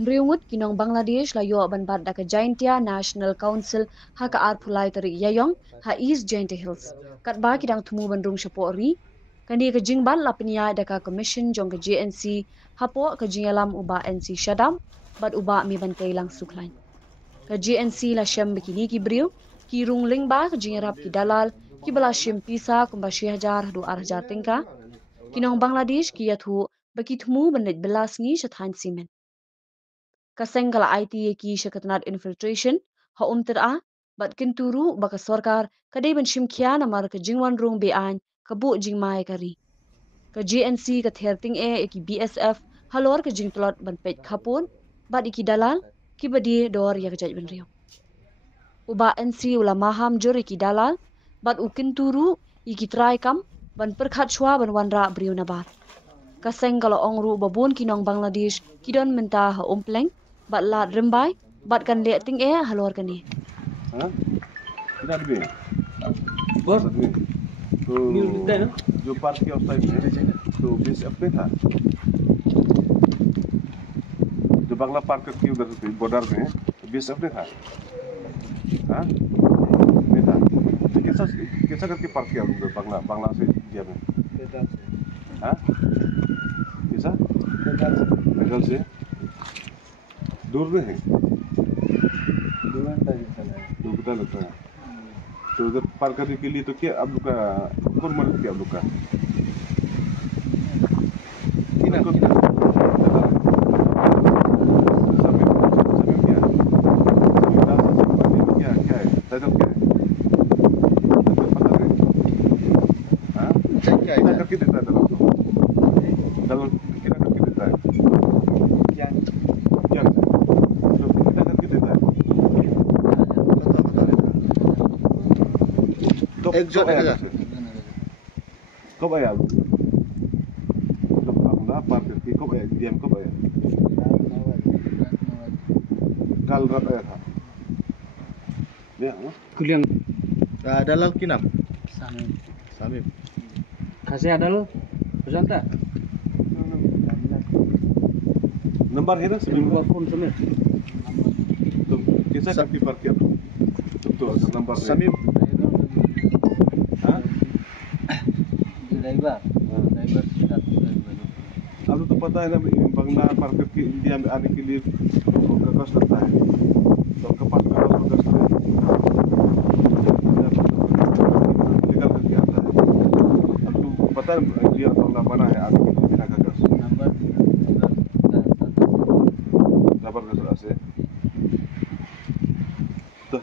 Nriungut kinong Bangladesh layo banbat da ka Jaintia National Council ha ka ar pulai tari yayong ha East Jaintia Hills. Kat ba kidang tumu bandung syapo ri. Kandi ka jingban la peniya da ka commission jong ka JNC hapo ka jingalam uba NC Shadam bat uba mi bantai lang suklain. Ka JNC la syam bikini ki briu ki rung ling ba ka jingarap ki dalal ki bala syam pisa kumba 6,000 do 8,000 tingka. Kinong Bangladesh ki yathu baki tumu bandit belas ni syathan simen. Kaseng kala IT ki syakatanat infiltration ha tera bat kenturu baka sorkar kadai ban shimkia namar ka jingwan rung bean ka bu jingmai kari ka GNC ka therting ki BSF halor ka jingtlot ban pet khapun bat iki dalal ki badi dor ya jaj ban riu uba NC ula maham jor iki dalal bat u kenturu iki try kam ban perkhat chwa ban wanra briu nabar kaseng kala ongru babun kinong Bangladesh kidon menta ha umpleng bat la rembai bat kan le ting halor kan ni हाँ किधर भी बस तो जो पार्क के उस टाइम में तो बीस अपने था जो बांग्ला पार्क की उधर बॉर्डर में बीस अपने था हाँ नहीं था तो कैसा कैसा करके पार्क किया उधर बांग्ला बांग्ला से इंडिया में हाँ कैसा पैदल से दूर में है 2 घंटा लगता है तो उधर पार करने के लिए तो क्या आप लोग का कौन मदद किया आप लोग का करके देता है दलाल कितना करके देता है क्या कितना करके देता है एक जो कब आया जब अपना पार करके कब आया इंडिया में कब आया कल रात आया था ya Kuliang dalal kinam Samim. Kasih adal pesan tak? Number है ना सभी Nomor phone samir. तो कैसा करके पार किया तो नंबर Samim. हाँ Driver. अब तो पता है ना बंगला पार करके इंडिया में आने के लिए उनका कष्ट लगता है तो उनका पास कष्ट है निकल करके आता है अब तो पता है इंडिया बंगला बना है आने के लिए बिना कागज नंबर से तो